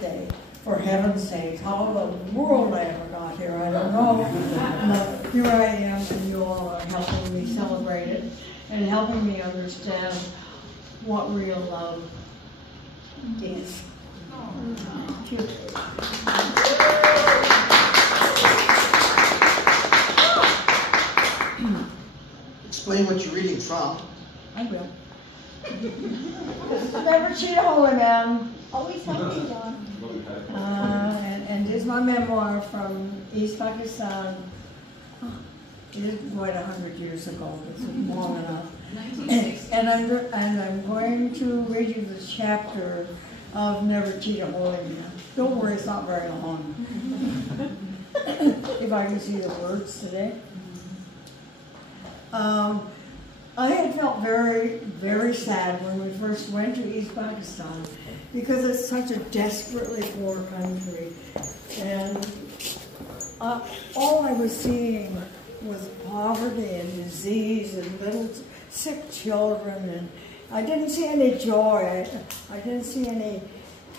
Day. For heaven's sake, how the world I ever got here, I don't know. But here I am, and you all are helping me celebrate it and helping me understand what real love is. Thank you. Explain what you're reading from. I will. Never cheat a holy man. Always helping, John. And this is my memoir from East Pakistan. It is quite 100 years ago. It's long enough. And I'm going to read you the chapter of Never Cheat a Holy Man. Don't worry, it's not very long. If I can see the words today. I had felt very, very sad when we first went to East Pakistan because it's such a desperately poor country. And all I was seeing was poverty and disease and little sick children. And I didn't see any joy. I didn't see any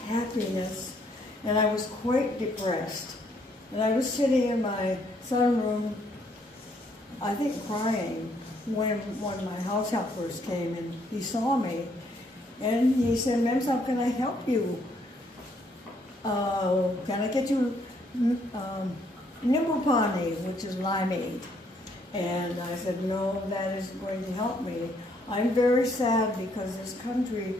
happiness. And I was quite depressed. And I was sitting in my sunroom, I think crying, when one of my house helpers came and he saw me. And he said, "Ma'am, how can I help you? Can I get you nimble pani, which is limeade?" And I said, "No, that isn't going to help me. I'm very sad because this country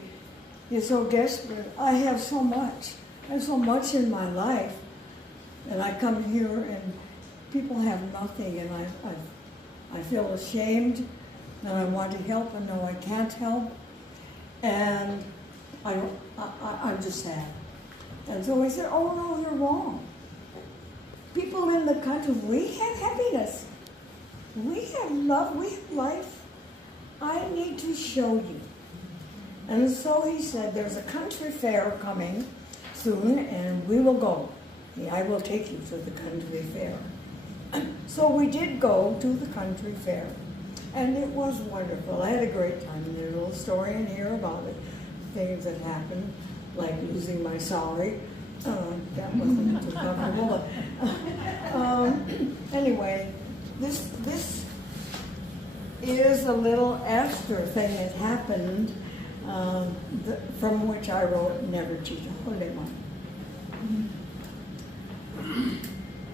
is so desperate. I have so much. I have so much in my life. And I come here and people have nothing, and I feel ashamed, and I want to help, and no, I can't help, and I'm just sad." And so he said, "Oh no, you're wrong. People in the country, we have happiness, we have love, we have life. I need to show you." And so he said, "There's a country fair coming soon, and we will go. I will take you to the country fair." So we did go to the country fair, and it was wonderful. I had a great time. There's a little story in here about it, things that happened, like losing my salary. That wasn't too comfortable. Anyway, this is a little after thing that happened, from which I wrote "Never Cheat a Holy Man."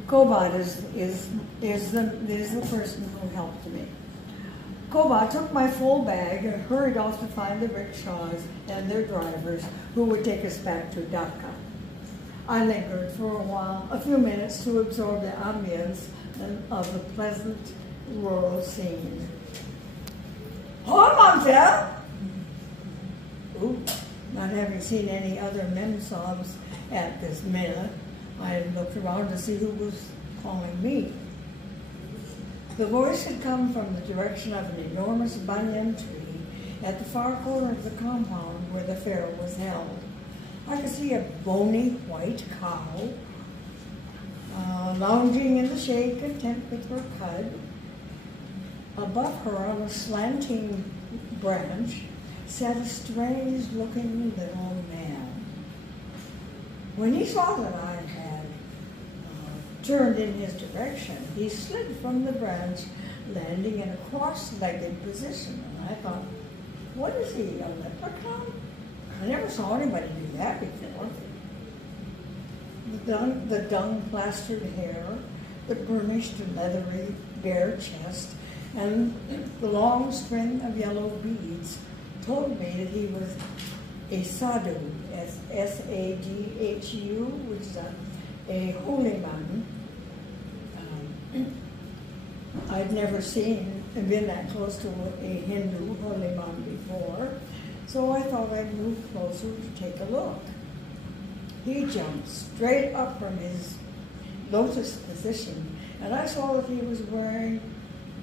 Koba is the person who helped me. Koba took my full bag and hurried off to find the rickshaws and their drivers who would take us back to Dhaka. I lingered for a few minutes to absorb the ambience of the pleasant rural scene. "Hormontel!" Not having seen any other memsahibs at this minute, I looked around to see who was calling me. The voice had come from the direction of an enormous banyan tree at the far corner of the compound where the fair was held. I could see a bony white cow lounging in the shade content with her cud. Above her, on a slanting branch, sat a strange-looking little man. When he saw that I had turned in his direction, he slid from the branch, landing in a cross-legged position. And I thought, what is he, a leprechaun? I never saw anybody do that before. The dung-plastered hair, the burnished, leathery, bare chest, and the long string of yellow beads told me that he was a sadhu, S-A-D-H-U, which is a holy man. I'd never been that close to a Hindu holy man before, so I thought I'd move closer to take a look. He jumped straight up from his lotus position, and I saw that he was wearing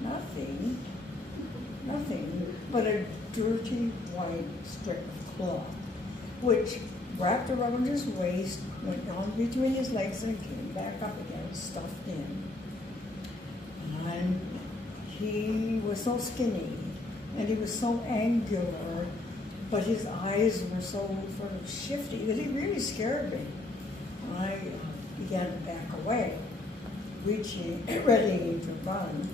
nothing but a dirty white strip of cloth, which wrapped around his waist, went down between his legs, and came back up again, stuffed in. And he was so skinny, and he was so angular, but his eyes were so sort of shifty that he really scared me. I began to back away, ready to run.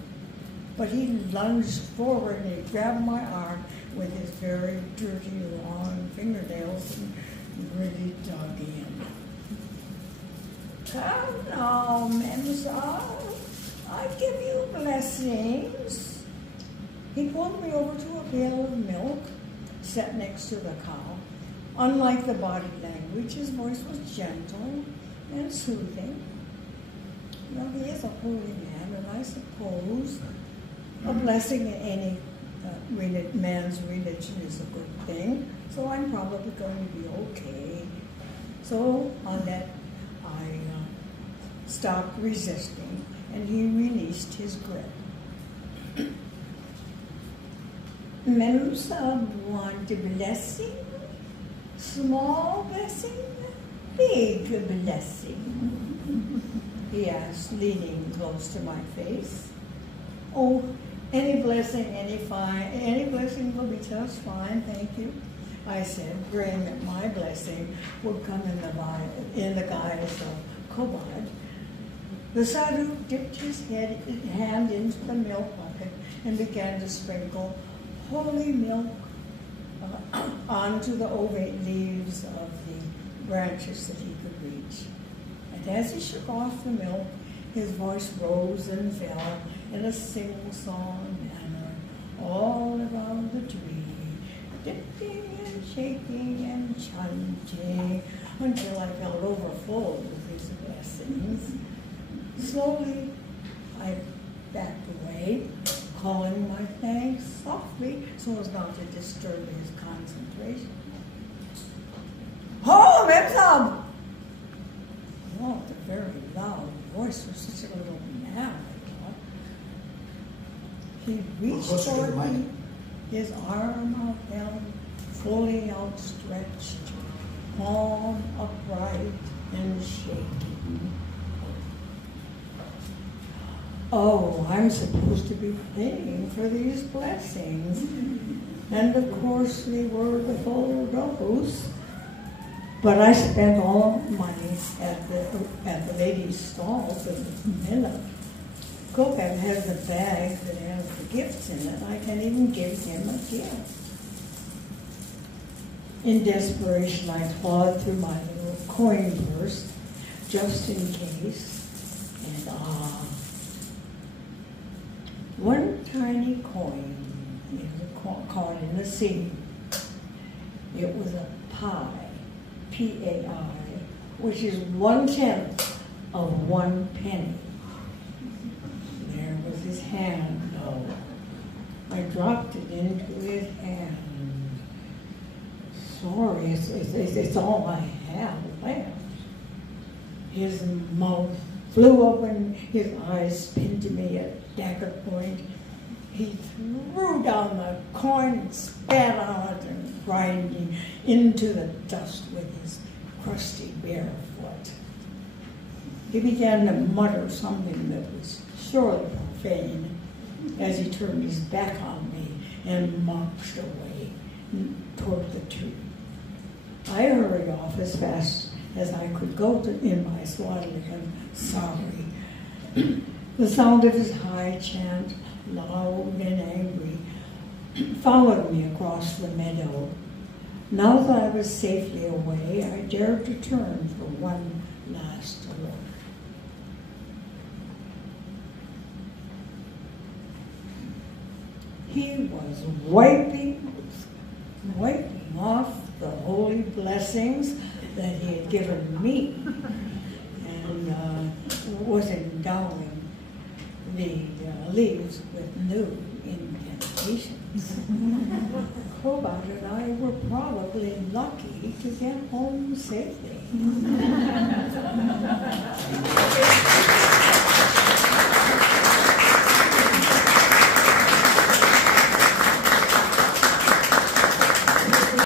But he lunged forward and he grabbed my arm with his very dirty, long fingernails and really dug in. Come now, Mensa, I give you blessings. He pulled me over to a pail of milk, sat next to the cow. Unlike the body language, his voice was gentle and soothing. Well, he is a holy man, and I suppose a blessing in any man's religion is a good thing, so I'm probably going to be okay. So on that, I stopped resisting, and he released his grip. Mensa want a blessing? Small blessing? Big blessing? He asked, leaning close to my face. Oh, any blessing, any blessing will be just fine, thank you, I said, praying that my blessing would come in the guise of kobad. The sadhu dipped his hand into the milk bucket and began to sprinkle holy milk onto the ovate leaves of the branches that he could reach. And as he shook off the milk, his voice rose and fell in a sing-song manner all around the tree, dipping and shaking and chanting until I felt overfull with his blessings. Slowly, I backed away, calling my thanks softly so as not to disturb his concentration. Oh, Mensa! Oh, the very loud voice was such a little man, I thought. He reached toward me, his arm upheld, fully outstretched, palm upright and shaking. Oh, I'm supposed to be paying for these blessings. And of course they were the full dose. But I spent all money at the ladies' stalls at the Manila. Kokat has a bag that has the gifts in it. I can't even give him a gift. In desperation, I clawed through my little coin purse, just in case, and one tiny coin caught in the seam. It was a pie, P-A-I, which is 1/10 of 1 penny. There was his hand, though. I dropped it into his hand. Sorry, it's all I have left. His mouth flew open, his eyes pinned to me at dagger point. He threw down the coin and spat on it and grinding into the dust with his crusty bare foot. He began to mutter something that was surely profane as he turned his back on me and marched away toward the tree. I hurried off as fast as I could go in my swaddling and sorry. The sound of his high chant, loud and angry, followed me across the meadow. Now that I was safely away, I dared to turn for one last look. He was wiping off the holy blessings that he had given me and was endowing the leaves with new incantations. Cobalt and I were probably lucky to get home safely.